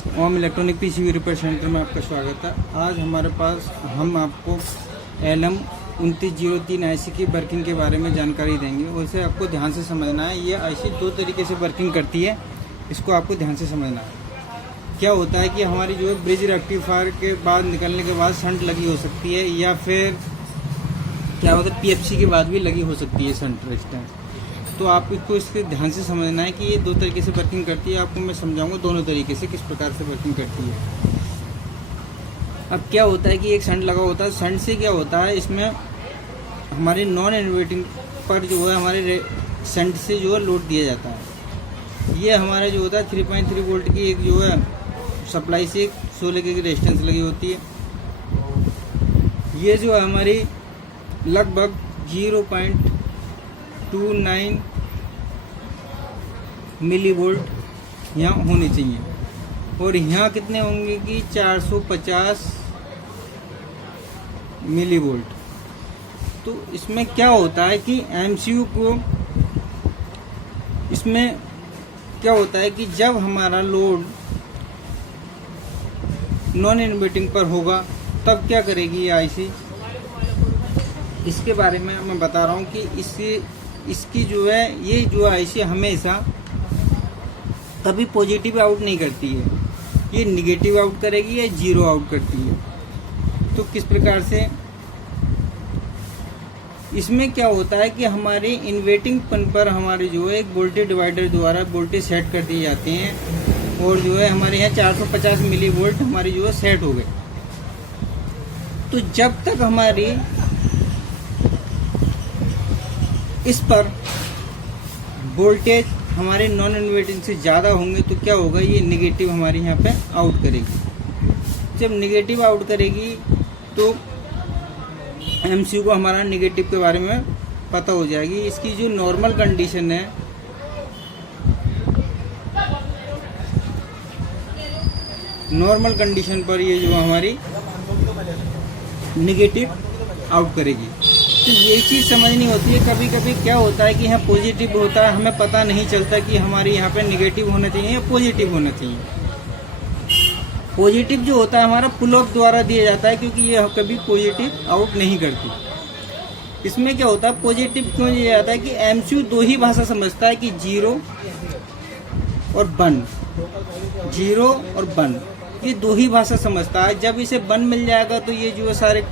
ओम electronic PCB repair centre में आपका स्वागत है। आज हमारे पास हम आपको LM 2903 IC की वर्किंग के बारे में जानकारी देंगे। उसे आपको ध्यान से समझना है। ये IC दो तरीके से वर्किंग करती है, इसको आपको ध्यान से समझना है। क्या होता है कि हमारी जो है ब्रिज रेक्टिफायर के बाद निकलने के बाद शंट लगी हो सकती है, या फिर क्या होता है PFC के बाद भी लगी हो सकती है शंट रेजिस्टेंस। तो आप इसको इसके ध्यान से समझना है कि ये दो तरीके से वर्किंग करती है। आपको मैं समझाऊंगा दोनों तरीके से किस प्रकार से वर्किंग करती है। अब क्या होता है कि एक शंट लगा होता है। शंट से क्या होता है, इसमें हमारे नॉन इन्वर्टिंग पर जो है हमारे शंट से जो है लोड दिया जाता है। ये हमारे जो होता है 3.3 वोल्ट की एक जो है सप्लाई से एक 16 के रेजिस्टेंस लगी होती है। ये जो है हमारी लगभग 0.29 मिली वोल्ट यहाँ होने चाहिए, और यहाँ कितने होंगे कि 450 मिली वोल्ट। तो इसमें क्या होता है कि MCU को इसमें क्या होता है कि जब हमारा लोड नॉन इन्वर्टिंग पर होगा तब क्या करेगी ये IC, इसके बारे में मैं बता रहा हूँ कि इसकी जो है ये जो IC हमेशा कभी पॉजिटिव आउट नहीं करती है। ये निगेटिव आउट करेगी या जीरो आउट करती है। तो किस प्रकार से इसमें क्या होता है कि हमारे इन्वर्टिंग पिन पर हमारे जो है एक वोल्टेज डिवाइडर द्वारा वोल्टेज सेट कर दिए जाते हैं, और जो है हमारे यहाँ 450 मिली वोल्ट हमारी जो है सेट हो गए। तो जब तक हमारी इस पर वोल्टेज हमारे नॉन इन्वर्टिंग से ज़्यादा होंगे तो क्या होगा, ये नेगेटिव हमारे यहाँ पे आउट करेगी। जब नेगेटिव आउट करेगी तो MCU को हमारा नेगेटिव के बारे में पता हो जाएगी। इसकी जो नॉर्मल कंडीशन है, नॉर्मल कंडीशन पर ये जो हमारी नेगेटिव आउट करेगी। तो ये चीज़ समझनी होती है। कभी कभी क्या होता है कि यहाँ पॉजिटिव होता है, हमें पता नहीं चलता कि हमारे यहाँ पे नेगेटिव होना चाहिए या पॉजिटिव होना चाहिए। पॉजिटिव जो होता है हमारा पुल अप द्वारा दिया जाता है, क्योंकि ये कभी पॉजिटिव आउट नहीं करती। इसमें क्या होता है, पॉजिटिव क्यों दिया जाता है कि MCU दो ही भाषा समझता है कि 0 और 1, 0 और 1, ये दो ही भाषा समझता है। जब इसे 1 मिल जाएगा तो ये जो है सारे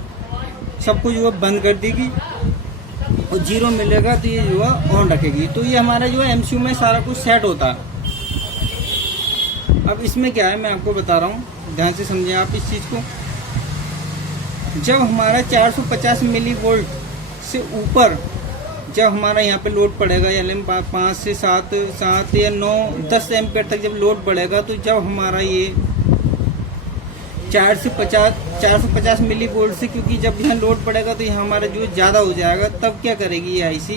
सबको जो है बंद कर देगी, और 0 मिलेगा तो ये जो है ऑन रखेगी। तो ये हमारा जो है MCU में सारा कुछ सेट होता है। अब इसमें क्या है मैं आपको बता रहा हूँ, ध्यान से समझें आप इस चीज़ को। जब हमारा 450 मिली वोल्ट से ऊपर जब हमारा यहाँ पे लोड पड़ेगा, यानी 5 से 7 या 9 10 एम्पीयर तक जब लोड बढ़ेगा, तो जब हमारा ये 450 मिली वोल्ट से, क्योंकि जब यहाँ लोड पड़ेगा तो यहाँ हमारा जो ज़्यादा हो जाएगा, तब क्या करेगी ये IC,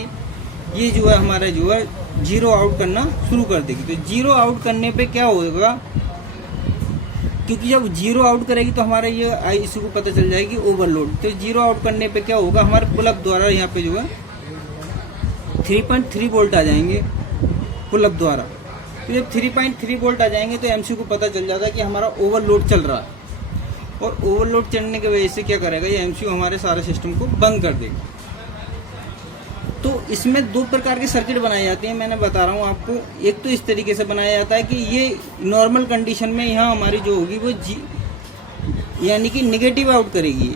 ये जो है हमारा जो है जीरो आउट करना शुरू कर देगी। तो जीरो आउट करने पे क्या होगा, क्योंकि जब जीरो आउट करेगी तो हमारा ये IC को पता चल जाएगी ओवरलोड। तो जीरो आउट करने पे क्या होगा, हमारे पुल अप द्वारा यहाँ पे जो है 3.3 वोल्ट आ जाएंगे पुल अप द्वारा। तो जब 3.3 वोल्ट आ जाएंगे तो MCU को पता चल जाता है कि हमारा ओवरलोड चल रहा है, और ओवरलोड चलने की वजह से क्या करेगा, ये MCU हमारे सारे सिस्टम को बंद कर देगा। तो इसमें दो प्रकार के सर्किट बनाए जाते हैं, मैंने बता रहा हूँ आपको। एक तो इस तरीके से बनाया जाता है कि ये नॉर्मल कंडीशन में यहाँ हमारी जो होगी वो यानी कि नेगेटिव आउट करेगी।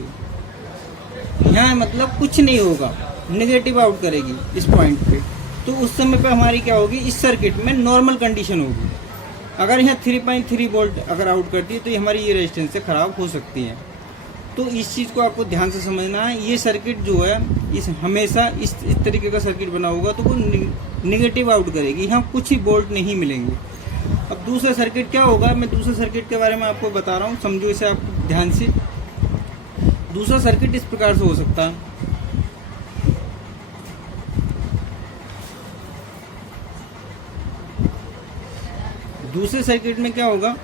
यहाँ मतलब कुछ नहीं होगा, नेगेटिव आउट करेगी इस पॉइंट पे। तो उस समय पे हमारी क्या होगी, इस सर्किट में नॉर्मल कंडीशन होगी। अगर यहाँ 3.3 वोल्ट अगर आउट करती है तो ये हमारी ये रेजिस्टेंस से ख़राब हो सकती है। तो इस चीज़ को आपको ध्यान से समझना है। ये सर्किट जो है इस हमेशा इस तरीके का सर्किट बना होगा तो वो निगेटिव आउट करेगी, यहाँ कुछ ही वोल्ट नहीं मिलेंगे। अब दूसरा सर्किट क्या होगा, मैं दूसरे सर्किट के बारे में आपको बता रहा हूँ, समझो इसे आप ध्यान से। दूसरा सर्किट इस प्रकार से हो सकता है। दूसरे सर्किट में क्या होगा,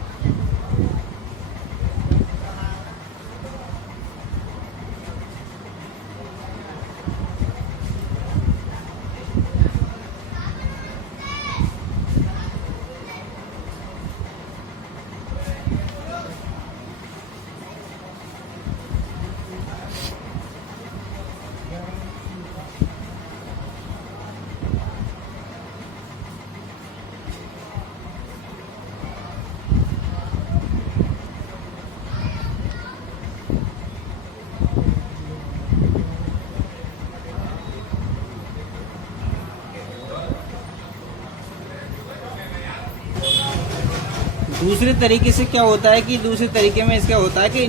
दूसरे तरीके से क्या होता है कि दूसरे तरीके में इसका होता है कि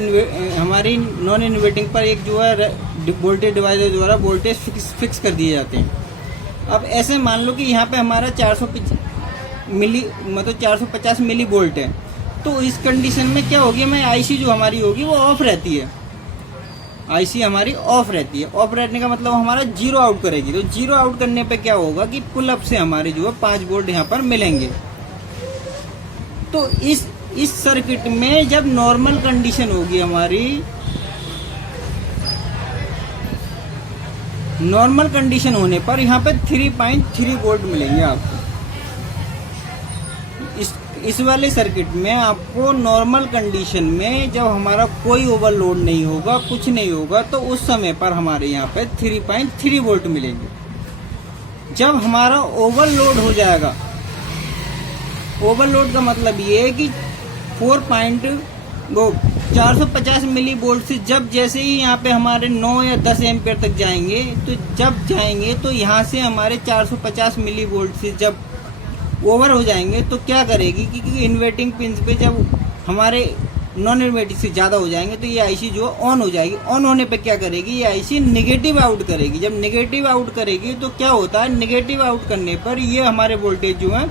हमारी नॉन इन्वर्टिंग पर एक जो है वोल्टेज डिवाइडर द्वारा वोल्टेज फिक्स कर दिए जाते हैं। अब ऐसे मान लो कि यहाँ पे हमारा 450 मिली वोल्ट है, तो इस कंडीशन में क्या होगी, हमें आईसी जो हमारी होगी वो ऑफ रहती है। आईसी हमारी ऑफ रहती है। ऑफ रहने का मतलब हमारा जीरो आउट करेगी। तो जीरो आउट करने पे क्या होगा कि पुल अप से हमारे जो है 5 वोल्ट यहाँ पर मिलेंगे। तो इस सर्किट में जब नॉर्मल कंडीशन होगी हमारी, नॉर्मल कंडीशन होने पर यहाँ पे 3.3 वोल्ट मिलेंगे आपको। इस वाले सर्किट में आपको नॉर्मल कंडीशन में जब हमारा कोई ओवरलोड नहीं होगा, कुछ नहीं होगा, तो उस समय पर हमारे यहाँ पे 3.3 वोल्ट मिलेंगे। जब हमारा ओवरलोड हो जाएगा, ओवरलोड का मतलब ये है कि 450 मिली वोल्ट से जब जैसे ही यहाँ पे हमारे 9 या 10 एम्पियर तक जाएंगे, तो जब जाएंगे तो यहाँ से हमारे 450 मिली वोल्ट से जब ओवर हो जाएंगे तो क्या करेगी कि इन्वर्टिंग पिंस पे जब हमारे नॉन इन्वर्टिंग से ज़्यादा हो जाएंगे तो ये आईसी जो ऑन हो जाएगी। ऑन होने पे क्या करेगी, ये आईसी नेगेटिव आउट करेगी। जब नेगेटिव आउट करेगी तो क्या होता है, नेगेटिव आउट करने पर ये हमारे वोल्टेज जो है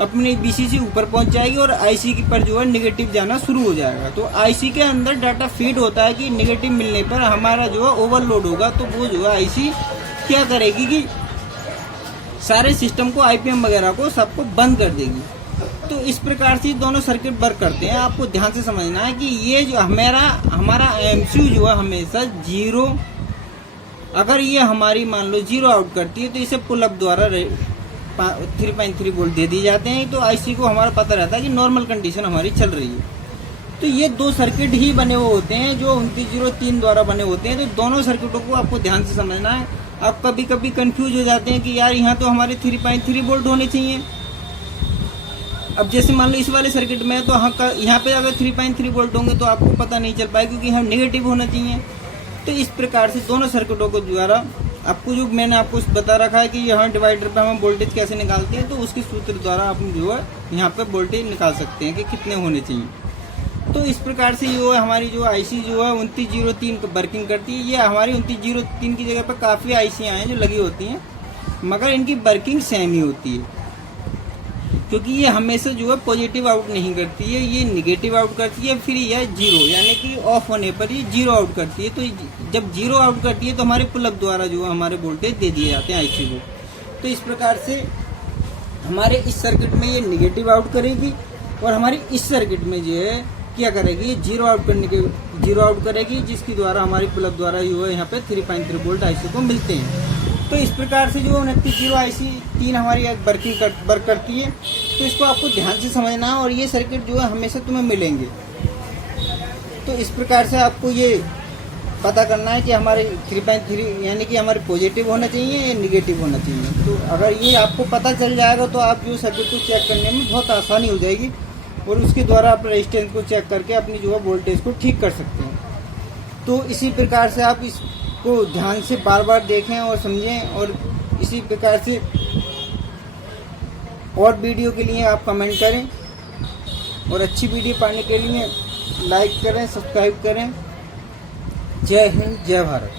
अपने बीसीसी ऊपर पहुंच जाएगी और आईसी की पर जो है नेगेटिव जाना शुरू हो जाएगा। तो आईसी के अंदर डाटा फीड होता है कि नेगेटिव मिलने पर हमारा जो है ओवरलोड होगा, तो वो जो है आईसी क्या करेगी कि सारे सिस्टम को, आईपीएम वगैरह को सबको बंद कर देगी। तो इस प्रकार से दोनों सर्किट वर्क करते हैं। आपको ध्यान से समझना है कि ये जो हमारा एमसीयू जो है हमेशा जीरो, अगर ये हमारी मान लो जीरो आउट करती है तो इसे पुल अप द्वारा 3.3 वोल्ट दे दिए जाते हैं। तो आईसी को हमारा पता रहता है कि नॉर्मल कंडीशन हमारी चल रही है। तो ये 2 सर्किट ही बने हुए होते हैं जो 2903 द्वारा बने होते हैं। तो दोनों सर्किटों को आपको ध्यान से समझना है। आप कभी कभी कंफ्यूज हो जाते हैं कि यार यहाँ तो हमारे 3.3 वोल्ट होने चाहिए। अब जैसे मान लो इस वाले सर्किट में तो यहाँ पे अगर 3.3 वोल्ट होंगे तो आपको पता नहीं चल पाएगा क्योंकि यहाँ नेगेटिव होना चाहिए। तो इस प्रकार से दोनों सर्किटों को द्वारा आपको जो मैंने आपको बता रखा है कि यहाँ डिवाइडर पे हम वोल्टेज कैसे निकालते हैं, तो उसके सूत्र द्वारा आप जो है यहाँ पे वोल्टेज निकाल सकते हैं कि कितने होने चाहिए। तो इस प्रकार से जो है हमारी जो आईसी जो है 2903 वर्किंग करती है। ये हमारी 2903 की जगह पर काफ़ी आईसियाँ हैं जो लगी होती हैं, मगर इनकी वर्किंग सेम ही होती है क्योंकि ये हमेशा जो है पॉजिटिव आउट नहीं करती है, ये निगेटिव आउट करती है। फिर यह जीरो यानी कि ऑफ होने पर ये जीरो आउट करती है। तो जब जीरो आउट करती है तो हमारे पुल अप द्वारा जो है हमारे वोल्टेज दे दिए जाते हैं आईसी को। तो इस प्रकार से हमारे इस सर्किट में ये निगेटिव आउट करेगी और हमारी इस सर्किट में जो है क्या करेगी, जीरो आउट करेगी, जिसकी द्वारा हमारी पुल अप द्वारा जो है यहाँ पे 3.3 वोल्ट आईसी को मिलते हैं। तो इस प्रकार से जो 2903 आईसी 3 हमारी वर्क करती है। तो इसको आपको ध्यान से समझना है और ये सर्किट जो है हमेशा तुम्हें मिलेंगे। तो इस प्रकार से आपको ये पता करना है कि हमारे 3.3 यानी कि हमारे पॉजिटिव होना चाहिए या निगेटिव होना चाहिए। तो अगर ये आपको पता चल जाएगा तो आप जो सर्किट को चेक करने में बहुत आसानी हो जाएगी और उसके द्वारा आप रेजिस्टेंस को चेक करके अपनी जो है वोल्टेज को ठीक कर सकते हैं। तो इसी प्रकार से आप इसको ध्यान से बार बार देखें और समझें। और इसी प्रकार से और वीडियो के लिए आप कमेंट करें और अच्छी वीडियो पाने के लिए लाइक करें, सब्सक्राइब करें। जय हिंद, जय भारत।